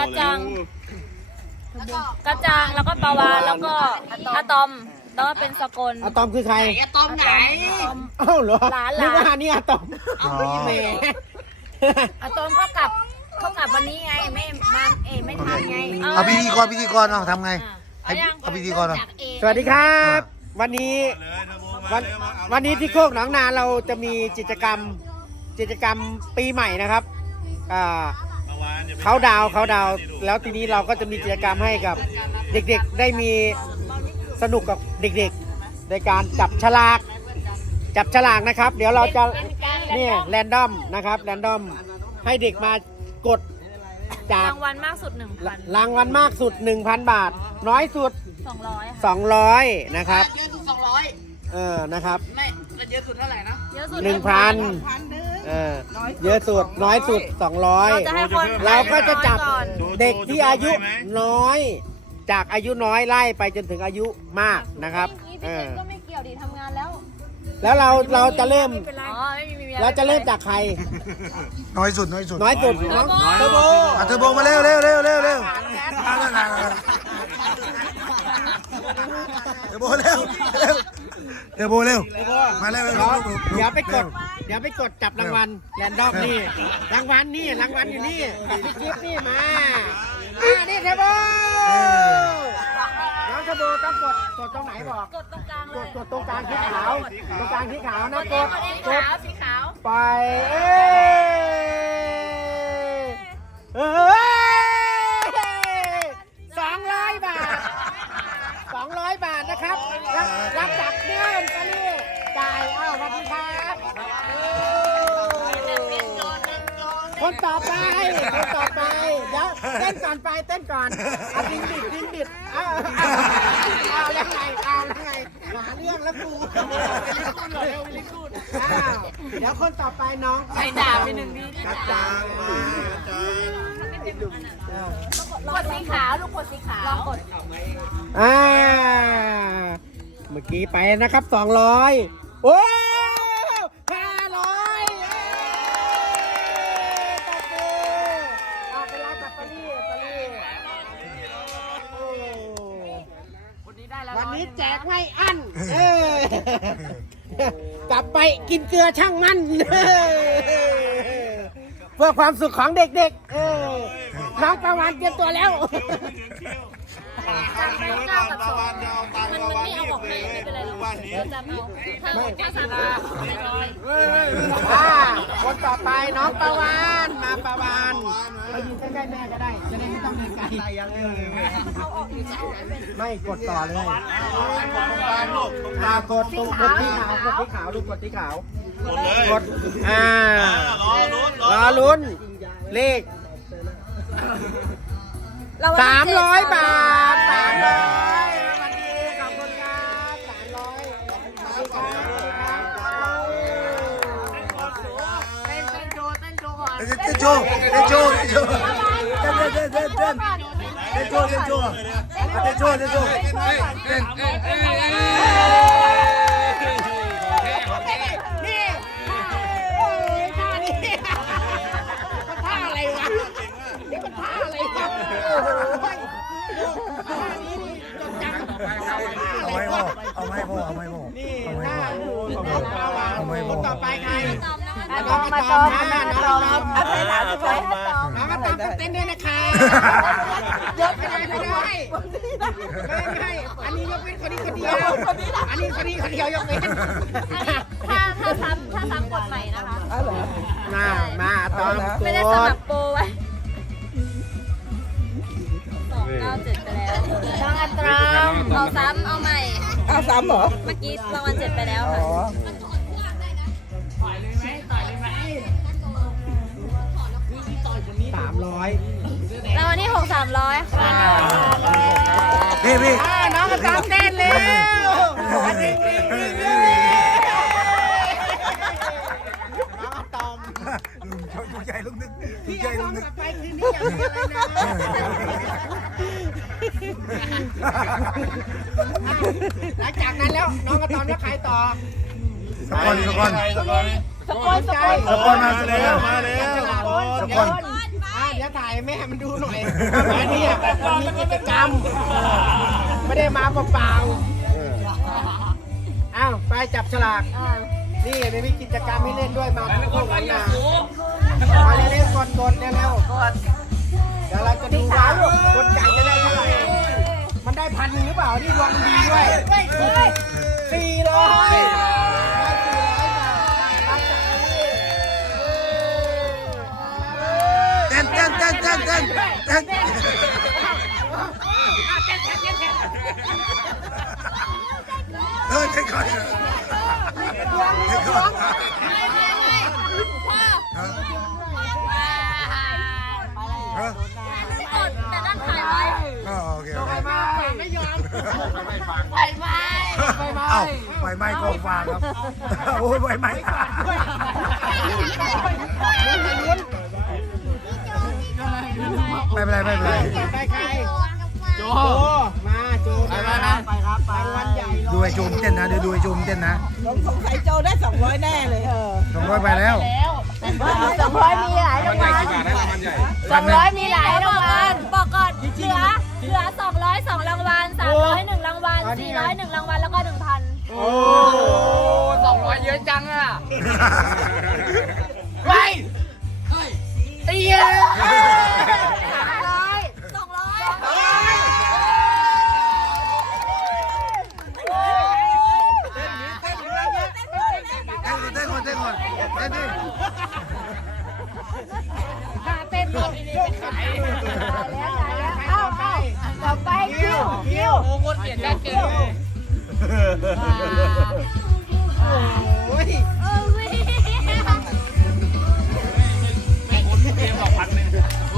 ระจัง กระจังแล้วก็ปาวานแล้วก็อะตอมแล้วก็เป็นสกล อะตอมคือใคร ไอ้ตอมไหนเอ้าเหรอหลานหลาน นึกว่านี่อะตอมอ๋อ แหมอะตอมเขากลับเขากลับวันนี้ไงไม่มาเอยไม่ทันไงเอาพิธีกรพิธีกรเอาทำไง ให้เอาพิธีกรเอา จากเอสวัสดีครับ วันนี้วันวันนี้ที่โคกหนองนาเราจะมีกิจกรรมกิจกรรมปีใหม่นะครับอ่า เขาดาวน์เขาดาวน์แล้วทีนี้เราก็จะมีกิจกรรมให้กับ เด็กๆได้มีสนุกกับเด็กๆในการจับฉลาก จับฉลากนะครับ เดี๋ยวเราจะนี่แรนดอมนะครับแรนดอมให้เด็กมากดจาก รางวัลมากสุดหนึ่งพันรางวัลมากสุด 1,000 บาท น้อยสุด สองร้อยค่ะ200 นะครับ เยอะสุดสองร้อยเออนะครับ ไม่แล้วเยอะสุดเท่าไหร่นะ เยอะสุด1,000 พันหนึ่ง เออเยอะสุดน้อยสุด เราจะให้คน200 เราก็จะจับก่อนเด็กที่อายุน้อย จากอายุน้อยไล่ไปจนถึงอายุมากนะครับเออก็ไม่เกี่ยวดิทำงานแล้วแล้วเราเราจะเริ่ม อ๋อไม่มีเราจะเริ่มจากใคร น้อยสุดน้อยสุดน้อยสุดน้องเทอร์โบอะเธอโบมาเร็วเร็วเร็วเร็วเร็วเธอโบเร็วเร็วเธอโบเร็วมาเร็วเร็วเดี๋ยวเดี๋ยวไปกดเดี๋ยวไปกดจับรางวัลแรนดอมนี่ รางวัลนี่รางวัลอยู่นี่กับพี่กิฟต์นี่มาอ่านี่เทอร์โบน้องเทอร์โบต้องกดกดตรงไหนบอกกดตรงกลางเลกดยกดตรงกลางที่ขาวตรงกลางที่ขาวนะกกดดเองกดขาวสีขาวไปเอ้ยเอ้ย คนต่อไป คนต่อไป เดี๋ยวเต้นก่อนไปเต้นก่อนเอาดิ้งดิดดิ้งดิดเอาเอาเอาแล้วไงเอาแล้วไงหาเรื่องแล้วกูเร็วลิกูดอ้าวเดี๋ยวคนต่อไปน้องใส่ดาไปหนึ่งทีกระจางมากดสีขาวลูกกดสีขาวลองกดอ่าเมื่อกี้ไปนะครับสองร้อยโอ้ห้าร้อยตบมือเอาไปรับกับปารีสปารีสโอ้ วันนี้ได้แล้ว วันนี้แจกไม่อั้นเออ กลับไปกินเกลือช่างมันเออเพื่อความสุขของเด็กๆเออน้องประวานเตรียมตัวแล้วจำไปเก้ากับสองมันมันไม่เอาออกให้ไม่เป็นไรหรอกเราจำเอาถ้าถ้าสามไม่ร้อย อ่าคนต่อไปน้องประวานมาประวานมาอยู่ใก ล้ๆแม่ก็ได้ จะได้ไม่ต้องเดินไกลเออไม่กดต่อเลยอ่ากดตรงกดที่ขาวกดที่ขาวลูกกดที่ขาวกดอ่ารอลุ้นรอลุ้นเลขสามร้อยบาทสามร้อยวัสดีขอบคุณครับสามร้อยสวัสดีครับสวัสดีครับเต้นเต้นโชว์เต้นโชว์ก่อนเต้นโชว์เต้นโชว์ เต้นโชว์เต้นเต้นเต้นเต้นเต้นโชว์เต้นโชว์เต้นโชว์เต้นโชว์เต้นนี่โอ้ยท่านี้มันท่าอะไรวะนี่มันท่าอะไรวะโอ้โหท่านี้นี่จดจำท่าเอาอะไรไม่พอเอาไม่พอเอาไม่พอนี่เอาไม่ท่าพอดูของปลาวานคนต่อไปใครตอมมาตอมมาตอมน้องเอาไปถามสุดท้ายให้ตอม น้องก็ตามเต้นด้วยนะคะยกไม่ได้ไม่ได้ไม่ได้อันนี้ยกเป็นคนนี้คนเดียวอันนี้คนนี้คนเดียวยกเป็นถ้าถ้าซ้ำถ้าซ้ำกดใหม่นะคะมามาตอมไม่ได้สมัครโปรไว้สองเก้าเจ็ดไปแล้วน้องอัตรามเอาซ้ำเอาใหม่เอาซ้ำเหรอเมื่อกี้รางวัลเจ็ดไปแล้วค่ะ ร้อยรางวัลที่หกสามร้อยค่ะพี่พี่อ่าน้องก็ตามเต้นเร็วดิ้งดิ้งดิ้งดิ้งน้องอะตอมลุงลุงใจลุงนึกลุพี่งใจอะตลุองมนึกกลับไปคืนนี้อย่ามีอะไรนะหลังจากนั้นแล้วน้องก็ตอมแล้วใครต่อสกอนสกอนสปอนใจสกอนมาสกอนมาแล้วสปอนสกอน อ่าเอย่าถ่ายแม่มันดูหน่อยอันนี้อะมันมีกิจกรรมไม่ได้มาเปล่าๆอ้าวไปจับฉลากนี่มันมีกิจกรรมให้เล่นด้วยมาพวกนั้นนะมาเล่นๆกดกดๆเร็วๆกดเดี๋ยวเราจะดูว่าคนจ่ายจะได้เท่าไหร่มันได้พันหนึ่งหรือเปล่านี่ดวงมันดีด้วยสี่ร้อย เต้นเต้นเต้นเต้นเออเต้นก่อนเต้นก่อนฮะแต่นั่นถ่ายไว้อ๋อโอเคโอเคไม่ยอมไฟไหม้เอ้ไฟไหม้กองฟางครับโอ้ยไฟไหม้ ไม่เป็นไรไปใครโจมาโจไปไปไปครับไปรางวัลใหญ่ดูไอ้จูมเต้นนะเดี๋ยวดูไอ้จูมเต้นนะสงสัยโจได้สองร้อยแน่เลยเออสองร้อยไปแล้วสองร้อยมีหลายรางวัลสองร้อยมีหลายรางวัลบอกก่อนเหลือเหลือสองร้อยสองรางวัลสามร้อยหนึ่งรางวัลสี่ร้อยหนึ่งรางวัลแล้วก็หนึ่งพันโอ้สองร้อยเยอะจังอะไปเตี้ย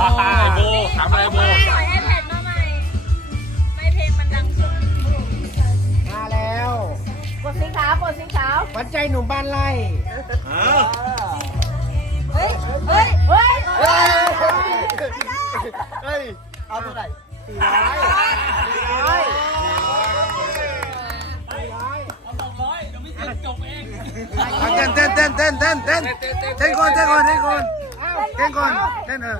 ไอโบถามอะไรโบขอไอแพดมาใหม่ ไม่เพลงมันดังสุดมาแล้วกดสีขาวกดสีขาวหวันใจหนุ่มบ้านไร่เฮ้ย เฮ้ย เฮ้ย เฮ้ยเอาเท่าไหร่สี่ร้อยสี่ร้อยสี่ร้อยเอาเต้นเต้นเต้นเต้นเต้นเต้นเต้นก่อนเต้นก่อนเต้นก่อนอ้าวเต้นก่อนเต้นเออ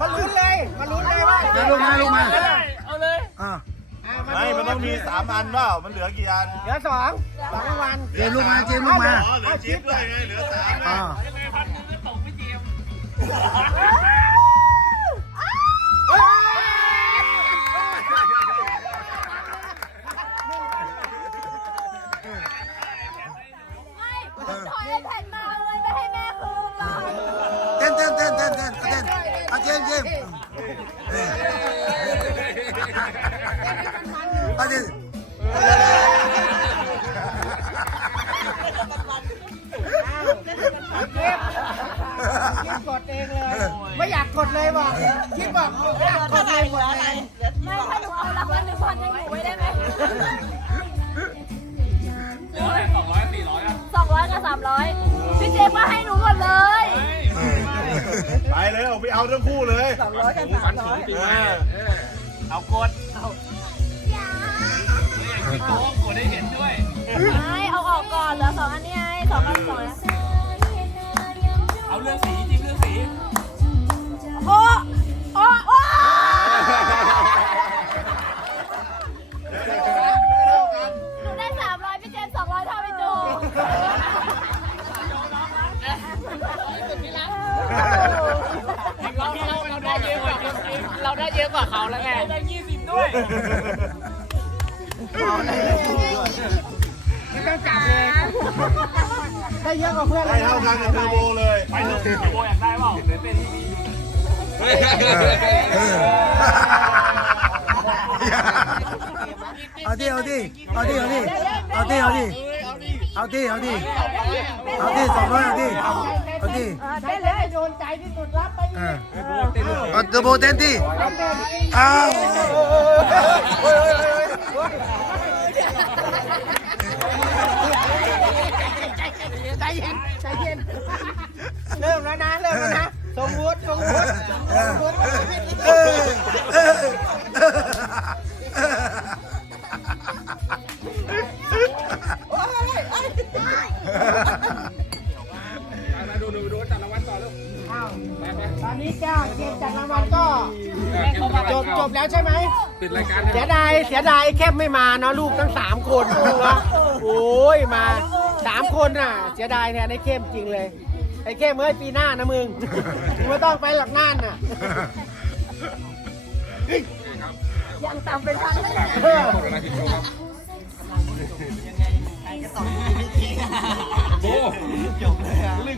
มาลุ้นเลยมาลุ้นเลยว่าเดี๋ยวลงมาลงมา เอาเลยอ่าอะาไม่ดูมันต้องมีสามอันเปล่ามันเหลือกี่อันเหลือสองสองรางวัลเจมส์ลงมาเจมส์ลงมาอ๋อเหลือจิ๊บด้วยไงเหลือสามอ่าไม่ คิดกดเองเลย ไม่อยากกดเลยบอกคิดบอกไม่อยากกดเลยหมดเลยไม่ถ้าหนูเอารางวัลหนึ่งพันยังอยู่ไว้ได้ไหมสองร้อยกับสามร้อยพี่เจมส์ก็ให้หนูหมดเลยไปเลยเอาไปเอาทั้งคู่เลยสองร้อยกับสามร้อยเออเอากดพี่โก้กดได้เห็นด้วยไม่เอาออกก่อนเหลือสองอันนี้ไงสองอันสองอัน เอาเรื่องสีจริงเรื่องสี โอ้โอ้โอ้หนูได้สามร้อยพี่เจมส์สองร้อยเท่าพี่จูเราเราเราได้เยอะกว่าเราได้เยอะกว่าเขาแล้วไงได้ยี่สิบด้วยไม่ต้องจับเลย ได้เยอะกว่าเพื่อนเลได้ยเท่ากันกับเทอร์โบเลยไปเลยโบอยากได้เปล่าเดี๋ยวเต้นที่นี่เอาดิเอาดิเอาดิเอาดิเอาดิเอาดิเอาดิเอาดิเอาดิสองร้อยเอาดิเอาดิใช้เลยโดนใจที่สุดรับไปอ่าเอาเทอร์โบเต้นดิอ้าว เริ่มแล้วนะเริ่มแล้วนะสมมุติสมมุติสมมุติเออเออเออมาดูดูดูจับรางวัลต่อแล้วตอนนี้แก้วเกมจัดรางวัลก็จบจบแล้วใช่ไหม ปิดรายการเสียดายเสียดายเข้มไม่มาเนาะลูกทั้งสามคนนะโอ้ยมาสามคนน่ะ เสียดายเนี่ยไอ้เข้มจริงเลย ไอ้เข้มเอ้ยปีหน้านะมึง มึงไม่ต้องไปหลักน่านน่ะ ยังต่ำเป็นพันเลยเออหมดเวลาที่โชว์ครับโอ้จบเลย